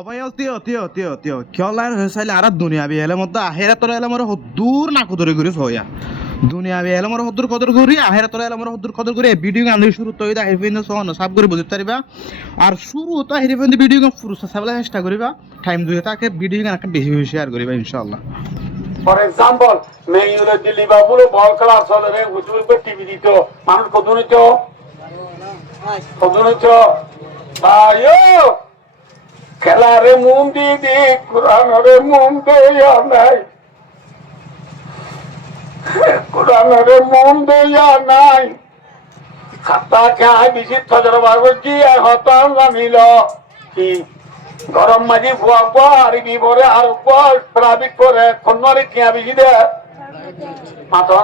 অবয়ল তিয় খেলার হয়েছিল আর দুনিয়া বি এলে মধ্যে আহেরা তোরা এলে মরে হদ্দুর নাকু ধরে ঘুরিস হইয়া দুনিয়া বি এলে মরে হদ্দুর কদর ঘুরি আহেরা তোরা এলে মরে হদ্দুর কদর ঘুরি ভিডিও গান শুরু তো এটা হেফিন সহন সাব করে বুঝতে পারিবা আর শুরু তো হেফিন ভিডিও গান পুরুষ সাবলা চেষ্টা করিবা টাইম দুই তাকে ভিডিও গান একটা বেশি বেশি শেয়ার করিবা ইনশাআল্লাহ। ফর এক্সাম্পল মেইউলে লিভারপুল বল খেলা চলে রে উজুল পে টিভি দিত মানুষ কদুনিত ভাইও খেলারে মুম দি কোরআনরে মুম দেয়া নাই কোরআনরে মুম দেয়া নাই খাতা খাই বেশি তজরবা করছি আর হতাম জানিল কি গরম মাঝি ফুয়া আর বিবরে আর প্রাইভেট করে খন্নারে কিয়া বেশি দে মাথা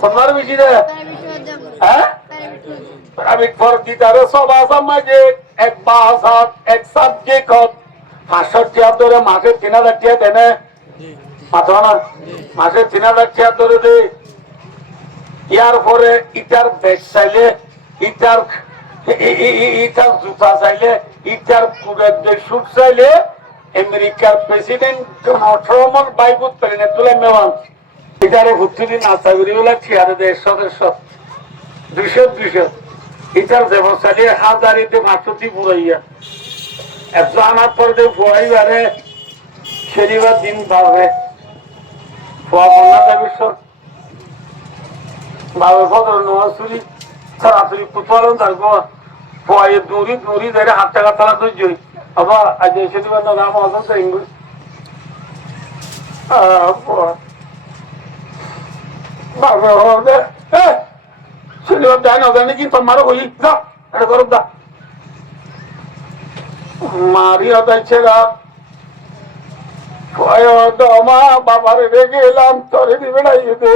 খন্নারে বেশি দে হ্যাঁ প্রাইভেট ফর দিতারে সব আসাম মাঝে এক বাসাত এক সাবজেক্ট 500 টাকা ধরে মাসে 3000 টাকা দেনে মাথা না মাসে 3000 টাকা ধরে দে ইয়ার পরে ইটার ব্যাগ চাইলে ইটার জুতা চাইলে ইটার শুট চাইলে আমেরিকার প্রেসিডেন্ট 18 মন বাইকুত প্লেনে তুলে মেওয়ান ইটারে ভুক্তি না চাইবি বলে ঠিয়ারে দেয় 200 ইটার ব্যবস্থা দিয়ে হাজারিতে 500 পুরাইয়া এত আনার পর দিয়ে ফুয়াইবারে শনিবার দিন পাবে ফুয়া বন্যা থাকবে সব বাবা ফজর নামাজ চুরি সরাসরি পুতওয়ালন থাকবো ফুয়াইয়ে দূরি ধরে হাত টাকা তালা তো জই আবার আজ শনিবার নাম আসন তো ইংলিশ বাবা হবে শনিবার দেয় না জানি কি তোমারও হই যা এটা করব দা মারি হতাইছে রাত ফুয়াই মা বাবার রেগে এলাম তরে দিবে না ইয়ে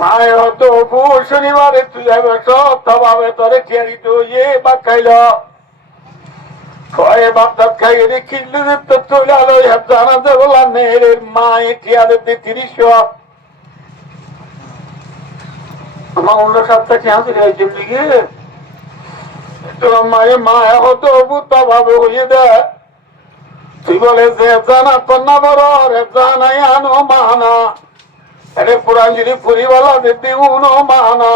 মায় হতো শনিবারে তুই যাবে সব তবে তোরে খেয়ারি তো ইয়ে বাদ খাইল কয়ে বাদ খাইয়ে রে কিনলে তো চলে আলো জানাতে বললাম রে মায়ে খেয়ারে 30 আমার অন্য সপ্তাহে খেয়াল হয়েছে লিগে তোর মায়ে মায়া হতো তবে হইয়ে দেয় তুই বলে যে জানা তোর না বড় রে জানাই আনো মানা अरे पुरांजलि पुरी वाला देते उनो माना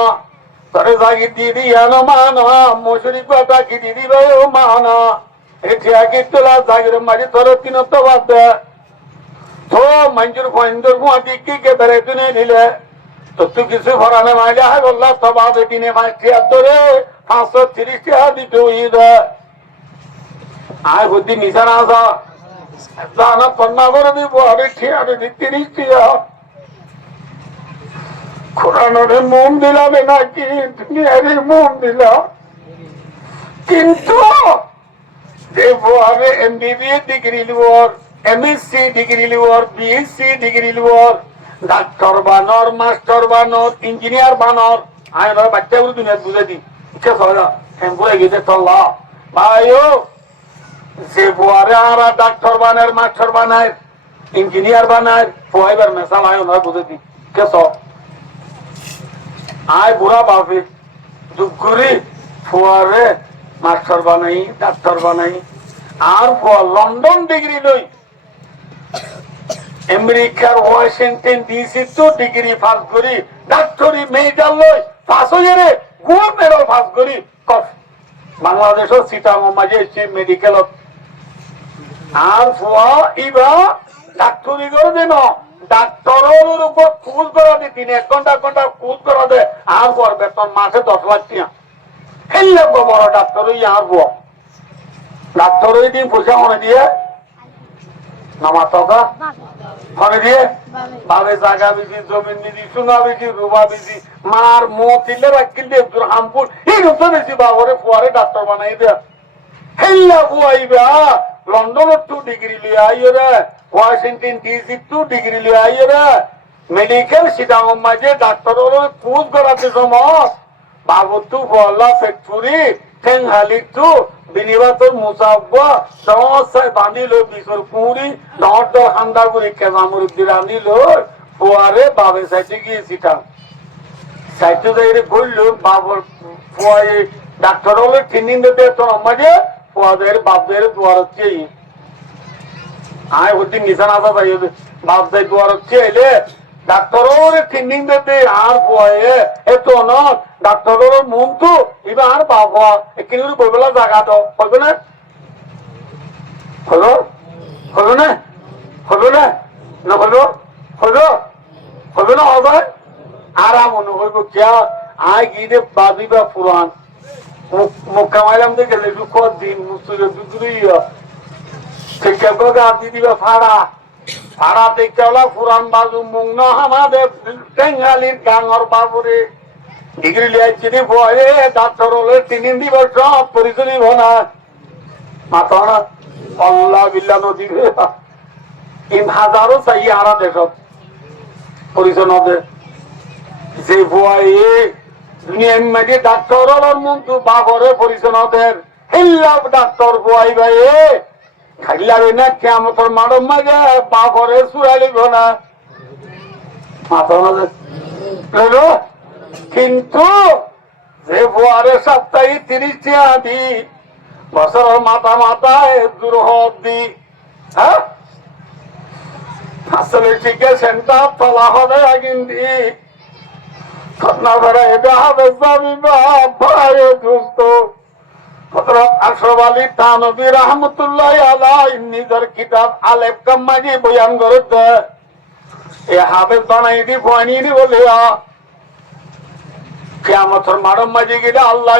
तरे जागी दीदी आनो माना मोशरी पाटा की दीदी भाई माना एठिया की तोला जागिर मारी तोरे तीन तो बात तो मंजूर फंदर को दिक्की के बरे तूने नीले तो तू किसी फराने माइले है अल्लाह तबा बेटी ने माइटिया तोरे 530 टा दी तो इधर आय बुद्धि निशाना सा जाना पन्ना कर दी वो अरे ठिया दी 30 टा কোরআনের মুম দিলাম নাকি দুনিয়ারই মুম দিলাম কিন্তু আমি এমবিবিএ ডিগ্রি লিওর এমএসসি ডিগ্রি লিওর বিএসসি ডিগ্রি লিওর ডাক্তার বানর মাস্টার বানর ইঞ্জিনিয়ার বানর আমি বাচ্চাগুলো দুনিয়া বুঝে দিই ইচ্ছা সরা টেম্পুরে গিয়ে চল্লা ভাইও যে বুয়ারে আমরা ডাক্তার বানার মাস্টার বানায় ইঞ্জিনিয়ার বানায় ফুয়াইবার মেসাল আয় ওনারা বুঝে দিই কে সব আয় বুড়া বাপে দুগুরি ফুয়ারে মাস্টার বানাই ডাক্তার বানাই আর ফুয়া লন্ডন ডিগ্রি লই আমেরিকার ওয়াশিংটন ডিসি তো ডিগ্রি পাস করি ডাক্তারি মেডিকেল লই পাস হয়ে রে গোল্ড মেডেল পাস করি বাংলাদেশও সিটাঙ্গ মাঝে মেডিকেল আর ফুয়া ইবা ডাক্তারি করে দেন ডাক্তারের উপর কুজ করা দি 1 ঘন্টা কুজ করা দে আর পর বেতন মাসে 10 লাখ টাকা হেললে বড় ডাক্তার ওই আর বউ ডাক্তার ওই দিন পয়সা মনে দিয়ে নামা টাকা মনে দিয়ে বাবে জায়গা বিজি জমি নিদি সোনা বিজি রুবা বিজি মার মোতিলে রাখিলে হামপুর এই রূপে বেশি বাবরে ফুয়ারে ডাক্তার বানাই দে হেললে বুয়াইবা লন্ডনের 2 ডিগ্রি লিয়ে আইয়ে রে ওয়াশিংটন ডিসি 2 ডিগ্রি লিয়ে আইয়ে রে মেডিকেল সিটাঙ্গ মাঝে ডাক্তারের কুজ করাতে সময় বাবু তু বল্লা ফ্যাক্টরি ঠেংহালি তু বিনিবাতর মুসাব্বা সমস্যায় বাঁধিল বিশর কুড়ি নট হান্ডা করে কেজামুরুদ্দি রাঁধিল ফুয়ারে বাবে সাইটে গিয়ে সিটাং সাইটে যাই ঘুরল বাবর ফুয়ারে ডাক্তার হলে 3 দিন দিতে তোর মাঝে ফুয়াদের বাপদের দুয়ার হচ্ছে আয় হচ্ছে নিশান আসা তাই বাপদের দুয়ার হচ্ছে এলে ডাক্তারের ট্রেনিং দিতে আর ফুয়ায়ে এত ন ডাক্তারের মন তো এবার আর বাবা এখানে বইবেলা জায়গা তো হবে না হলো হলো না হলো না না হলো হলো হবে না হবে আরাম মনে হইব কিয়া আয় গিয়ে বাবি বা পুরাণ মুখা মাইলাম দেখে একটু কদিন মুসুরে দুদুরিয়া থেকে গাদি দিবা ফাড়া দেখতে হলা পুরাণ বাজু মুং না আমাদের টেঙ্গালির গাঙর বাবুরে ডিগ্রি লিয়াইছি রে ভয়ে ডাক্তার হলে 3 দিন সব পরিচয় না মাথা না আল্লাহ বিল্লাহ নদী ইন হাজারো চাই হারা দেশত পরিচয় নদে যে ভয়ে দুনিয়ার মাঝে ডাক্তার মন্তু বাবরে পরিচয় নদের হিল্লা ডাক্তার ভয় ভাই খাইলাবে না কেমতর মানব মাঝে বাবরে চুরালিব না মাথা নদে কিন্তু যে ভুয়ারে সপ্তাহে 30 টাকা দি বছরের মাথা মাথায় দুরহ দি হ্যাঁ আসলে ঠিক আছে সেন্টার তলা হবে আগিন দি ঘটনা ধরে এটা হবে যাবি ভাই দোস্ত হযরত আশরাফ আলী থানভী রাহমাতুল্লাহি আলাইহি নিজের কিতাব আলেফ কাম্মাজি বয়ান করতে এ হাফেজ বানাই দি বয়ানি দি বলে কিয়ামতের মাঠের মাঝে গিয়ে আল্লাহ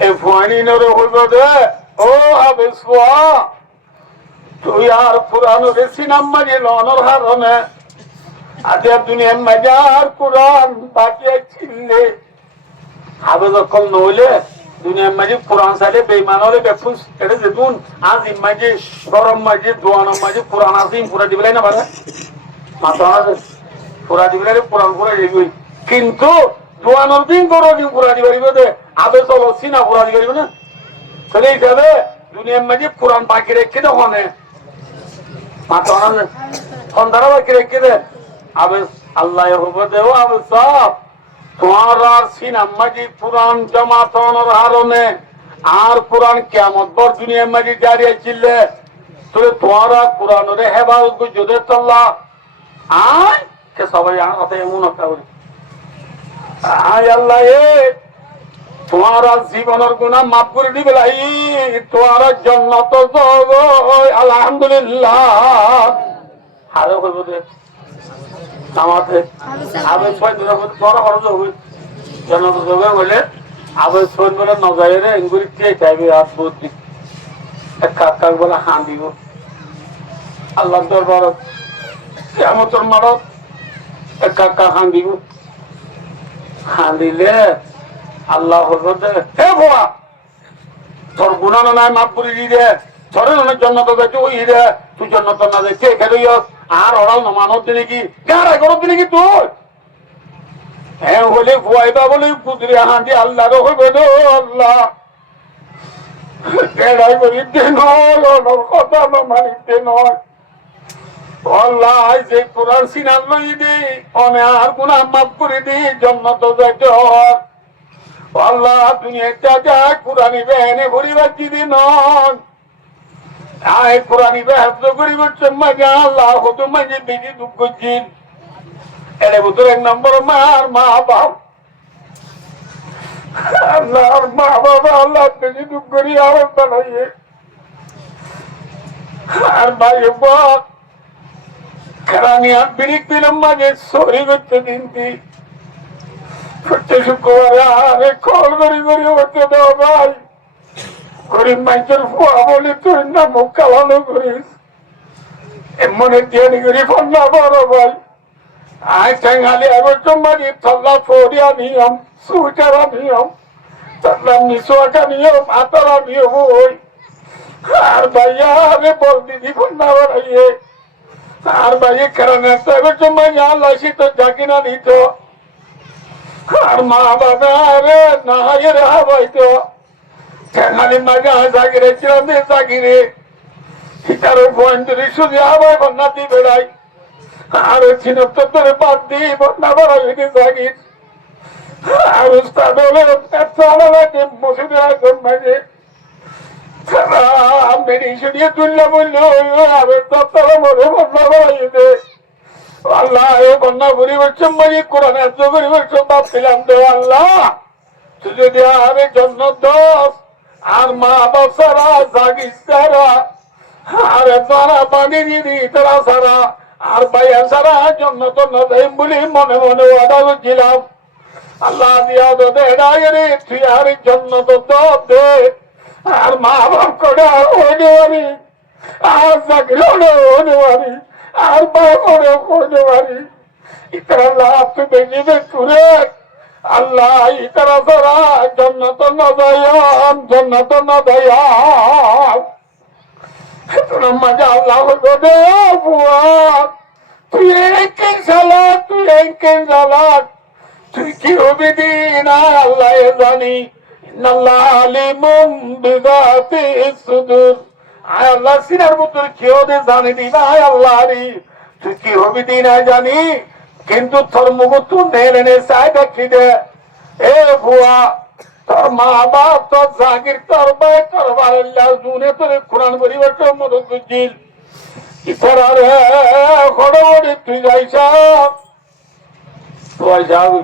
এ বয়ানি নরে হইব দে ও হাফেজ ফুয়া তুই আর পুরানো বেশি নাম মাঝে লনর হারনে আজ দুনিয়ার মাঝে আর কোরআন বাকি ছিললে হাফেজ কল নইলে দুনিয়ার মাঝে কোরআন চাইলে বেইমান হলে বেফুস এটা যেতুন আজ মাঝে গরম মাঝে দোয়ানোর মাঝে কোরআন আছে পুরা দিবেলাই না পারে মাথা আছে পুরা দিবেলাই কোরআন পুরা দিবই কিন্তু দোয়ানোর দিন গরম দিন পুরা দিবারিব দে আবে চলো সিনা পুরা দিবারিব না চলে যাবে দুনিয়ার মাঝে কোরআন বাকি রেখে দে হনে মাথা আছে সন্ধারা বাকি রেখে দে আবে আল্লাহ হবে দেও আবে সব তোমার আর সিনাম মাঝি পুরান জমাতনের হারণে আর পুরান কিয়ামত বর দুনিয়ার মাঝি জারি ছিলে তুই তোমারা পুরানের হেফাজত যদি চল্লা আয় কে সবাই কথা এমন একটা করি আয় আল্লাহ তোমার জীবনের গুণা মাফ করে দিবে তোমার জান্নাত আলহামদুলিল্লাহ আরো করবো দে আমাদের আবেগ বড় খরচ হবে জান্নাত হবে বলে আবেগ সৈন বলে নজায় রে এগুলি কে চাইবে আর বুদ্ধি কাক কাক বলে হাঁ দিব আল্লাহ দরবার কিয়ামতের মারত কাক কাক হাঁ দিব হাঁ দিলে আল্লাহ হজরত হে বাবা তোর গুণা নাই মাফ করে দি দে তোর জন্নত যাচ্ছে ওই রে তুই জন্নত না যাচ্ছে খেলে আর ওরাল নমানোর দিনে কি গাড়া করার দিনে কি তুই হ্যাঁ বলে ভুয়াইবা বলে কুদরে হাঁটি আল্লাহ হইবে আল্লাহ কেড়াই করিতে নয় কথা মানিতে নয় আল্লাহ যে কোরআন সিনান লই দি অনে আর গুণা মাফ করে দি জন্নত যাইতে হয় আল্লাহ দুনিয়াটা যায় কোরআনি বেহেনে ভরি বাচ্চি দি নয় আয় কোরআনি বেহেফজ করি বলছে মাঝে আল্লাহ হতো মাঝে বেশি দুঃখ করছেন এর ভিতরে 1 নম্বর মার মা বাপ আল্লাহর মা বাবা আল্লাহ বেশি দুঃখ করি আমার বানাইয়ে আর ভাই বাপ খেলানিয়া বিরিক দিলাম মাঝে সরি করতে দিনটি প্রত্যেক শুক্রবারে আরে কল করি হতে দাও ভাই গরিব মানুষের ফুয়া বলে তুই না মুখ কালানো করিস এমন তিয়ানি করি ফোন না বড় ভাই আয় ঠেঙ্গালি এবার তোমারি থল্লা ফোরিয়া নিয়ম সুইটারা নিয়ম তল্লা নিচুয়াকা নিয়ম আতারা নিয়ম ওই আর ভাইয়া আরে বল দিদি ফোন না বাড়াইয়ে আর ভাইয়ে কেরানে এবার তোমার লাইসি তো জাকি না নিত আর মা বাবা আরে না হাইয়ে রেহা ভাইতো ঠেঙ্গালি মাঝে জাগিরে চিরন্দে জাগিরে সীতারও পয়েন্টরি শুধু আবার বন্যাতি বেড়াই আর চিনত্তরে বাদ দিয়ে বন্যা বেড়াই জাগির আর উস্তাদ হলো মসজিদে আসন মাঝে মেডিসিন তুললে বললো আমি দপ্তরে মনে বন্যা করাইতে আল্লাহ এ বন্যা পরিবেশন মানে কোরআন এত পরিবেশন ভাবছিলাম তো আল্লাহ তুই যদি আমি জন্ম দোষ আর মা বাচ্চারা জাগিস তারা আর তারা পানি দিদি তারা সারা আর ভাইয়া সারা জন্য তো না বলি মনে মনে ওয়াদা করছিলাম আল্লাহ দিয়া তো দেয় রে তুই আর জন্য তো দে আর মা বাপ করে আর হইতে পারি আর চাকরি হলে হইতে পারি আর ভাই করে হইতে পারি ইতারা লাভ তুই বেশি বেশি আল্লাহ ইতারা সারা জন্য তো না দয়াম জন্য তো না দয়াম তোর মজা আল্লাহ দে বুয়া তুই একই সালাদ তুই একই সালাদ তুই কি হবি দিন আল্লাহ জানি আল্লাহ আলিমুম বিযাতি সুদূর আল্লাহ সিনার ভিতর কি হবে জানি দিন আল্লাহ রে তুই কি হবি দিন জানি কিন্তু তোর মুখ তুই নেড়ে চাই দেখি দে এ বুয়া তোর মা বাপ তোর জাগির তোর ভাই তোর বাড়ির জুনে তোর কোরআন পরিবর্তন মদত করছিল ইতারা রে খড়বড়ি তুই যাইছা তুই যাবি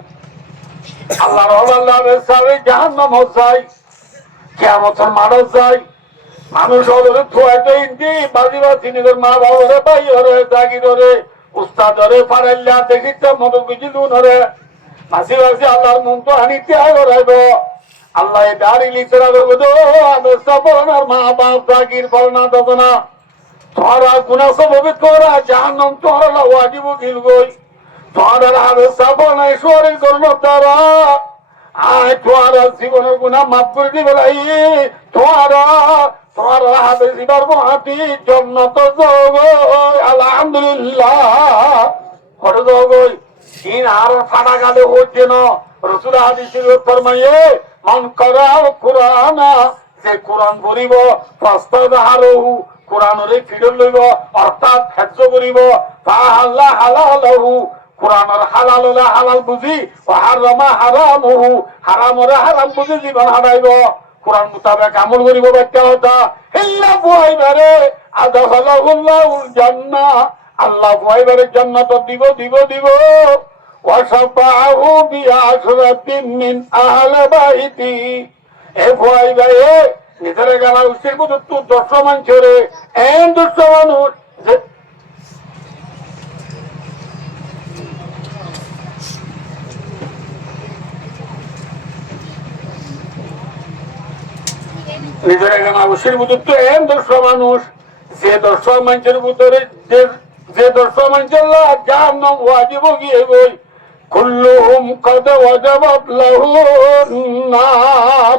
আল্লাহ আল্লাহ সাবে জাহান্নাম যায় কিয়ামতের মাঠ যায় মানুষ ওদের থুয়াইতে ইন্দি বাজি বাজি নিজের মা বাবারে ভাই ওরে জাগির ওরে উস্তাদ ওরে ফারাইল্লা দেখিতে মদত বুঝিল ওরে মাসি বাসি আল্লাহর মন তো আনিতে আইব আল্লাহ দাঁড়ি লিখরা দেবো আমি সবনার মা বাপ জাগির ফলনা দেব না তোরা গুনাহ সব হবে তোরা জাহান্নাম তোরা ওয়াজিব গিল গই তোরা হবে সবনা ঈশ্বরের করল তারা আয় তোরা জীবনের গুনাহ মাফ করে দিবে লাই তোরা তোরা হবে জীবন মহাতি জান্নাত যাও আলহামদুলিল্লাহ হরে যাও গই দিন আর ফাটা গালে হচ্ছে না রাসূল হাদিসের ফরমায়ে মান করাও কুরআন যে কোরআন পড়িব ফাস্তাদহারহু কোরআনরে ফিরে লইব অর্থাৎ হেজ্জ করিব ফাহাল্লা হালালহু কোরআনের হালাল হলে হালাল বুঝি হারামা হারামহু হারামরে হারাম বুঝি জীবন হারাইব কোরআন মোতাবেক আমল করিব ব্যাখ্যা হতা ইল্লা বুয়াইবারে আদখালাহুল্লাহুল জান্নাহ আল্লাহ বুয়াইবারে জান্নাত দিব দিব দিব ওয়াসাফাহু বিআশরাতিন মিন আহলি বাইতি এ বুয়াইবারে নিজের গালা উচির মতো তুই 10 মানুষরে এন 10 মানুষ নিজের গালা উচির মতো তুই এন 10 মানুষ যে 10 মানুষের ভিতরে যে 10 মানুষের জাহান্নাম ওয়াজিব গিয়ে গই কুল্লুহুম কদ ওয়াজাবাত লাহুন নার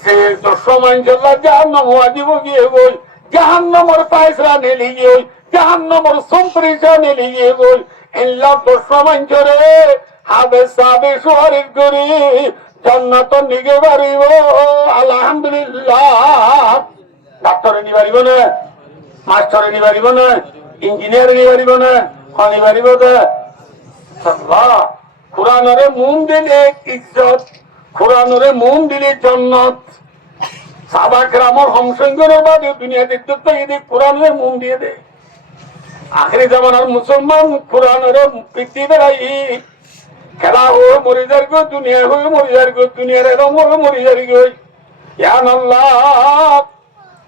সে 10 মানুষের জাহান্নাম ওয়াজিব গিয়ে গই জাহান্নামের ফায়সালা নেলি গই জাহান্নামের সম্পরিচা নেলি গিয়ে গই ইল্লা 10 মানুষরে হবে সাবে শরীর করি জান্নাত নিগে পারিব আলহামদুলিল্লাহ ডাক্তারে নি পারিব না মাস্টারে নি পারিব না ইঞ্জিনিয়ার নি পারিব না খনি পারিব না আল্লাহ কোরআনরে মুন দিলে ইজ্জত কোরআনরে মুন দিলে জান্নাত সাহাবা কেরামের হংসঙ্গের বাদে দুনিয়া দেখতে তো এদিকে কোরআনের মুন দিয়ে দে আখেরি জামানার মুসলমান কোরআনরে পিটি বেড়াই খেলা হয়ে মরে যার গো দুনিয়া হয়ে মরে যার গো দুনিয়ার রঙ হয়ে মরে যার গো ইয়ান আল্লাহ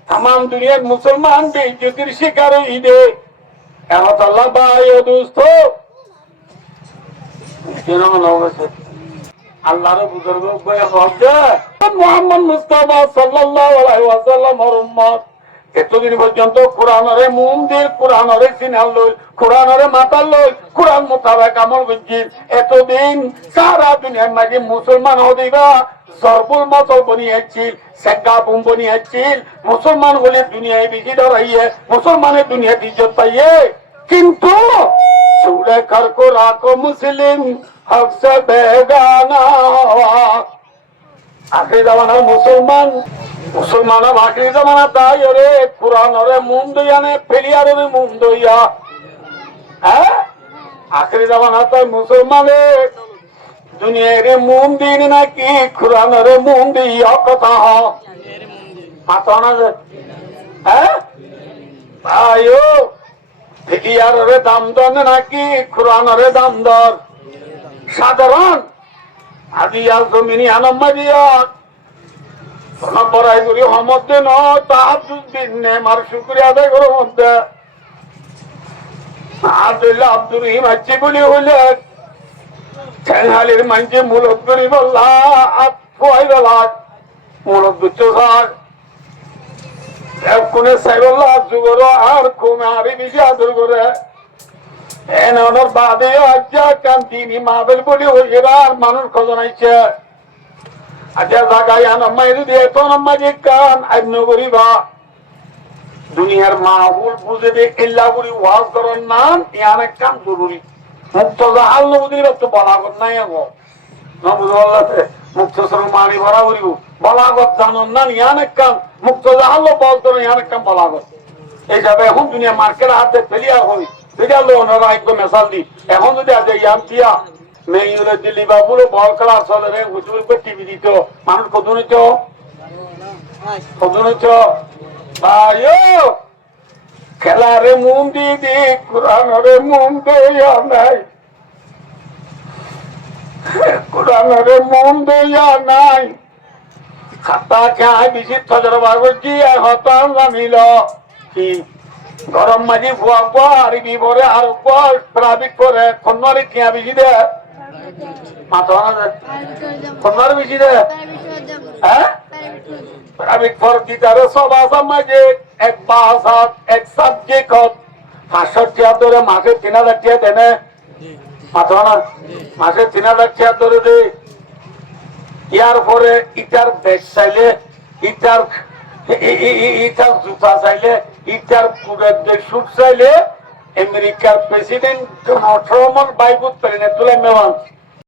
তাম দুনিয়ার মুসলমান বেইজ্জতির শিকার হই দে এখন আল্লাহ ভাই ও দোস্ত আল্লাহর বুজুর্গ মুহাম্মদ মুস্তাফা সাল্লাল্লাহু আলাইহি ওয়াসাল্লামের উম্মত এতদিন পর্যন্ত কোরআনরে মুম দিয়ে কোরআনরে সিনাল লই কোরআনরে মাথা লই কোরআন মোতাবেক আমল করছি এতদিন সারা দুনিয়ার মাঝে মুসলমান হদিবা জরবুল মতল বনিয়েছিল সেগা বুম বনিয়েছিল মুসলমান হলে দুনিয়ায় বেশি ডরাইয়ে মুসলমানের দুনিয়া ইজ্জত পাইয়ে কিন্তু সুরে কর কো রাখো মুসলিম হক সে বেগানা আখরি জামানার মুসলমান মুসলমানের আখরি জামানা তাই ওরে কোরআনরে মুম দইয়ানে ফেলিয়ারে মুম দইয়া হ্যাঁ আখরি জামানা তাই মুসলমানের দুনিয়ারে মুম দিন নাকি কোরআনরে মুম দিয়া কথা মাথা না যে হ্যাঁ আয়ো ইয়ারে দাম দর নাকি কোরআনের দাম দর সাধারণ আদিয়াল জমিনি আনম্মাদিয়া বড়াই করি হমদ্দে ন তাহাজুদ দিনে মার শুকরিয়া আদায় করো মধ্যে আব্দুল্লাহ আব্দুর রহিম আচ্ছি বলি হইলে ঠ্যাংহালির মানছে মূলত করি বললা ফুয়াই বেলা মূলত বুঝছো স্যার কোনে সাইবল্লাহ যুগর আর কমে আরে বেশি আদর করে এনার বাদে আজ্জা কান তিনি মাবেল বলি হইয়ে আর মানুষ কজন আইছে আচ্ছা জায়গায় আনাম্মাই যদি এত আনাম্মাই কান আইন করিবা দুনিয়ার মাহুল বুঝে দে ইল্লা করি ওয়াজ করার নাম ইয়ান এক কাম জরুরি মুক্ত জাহাল নবুদির তো বলাগত নাই আগো না বুঝতে মুক্ত সর মানি ভরা করিব বলাগত জানন না ইয়ান এক কাম মুক্ত জাহাল বল তো ইয়ান এক কাম বলাগত এই যাবে এখন দুনিয়া মার্কেট হাতে ফেলিয়া হই এটা লো ওনারা একদম মেসাল দি এখন যদি আজ ইয়ান দিয়া মেইলে দিল্লি বাবুরে বল খেলা চলে রে হুজুর টিভি দিত মানুষ কত নিত ভাইও খেলারে মুম দিদি কোরআনরে মুম দেয়া নাই কোরআনরে মুম দেয়া নাই খাতা খাই বেশি তজরবা করছি হতাম জানিল কি গরম মাঝি ফুয়া ফুয়া আর বিবরে আর প্রাবিক করে খন্নারে কিয়া বেশি দে মাথা খন্নারে বেশি দে হ্যাঁ প্রাইভেট ফর গিটারে সব আসাম মাঝে এক বাসাত এক সাবজেক্ট হত 500 টাকা ধরে মাসে 3000 টাকা দেনে মাথা না মাসে 3000 টাকা ধরে দে ইয়ার পরে ইটার ব্যাগ চাইলে ইটার জুতা চাইলে ইটার পুরের শুট চাইলে আমেরিকার প্রেসিডেন্ট 18 বাইকুত পেলেন তুলে মেওয়ান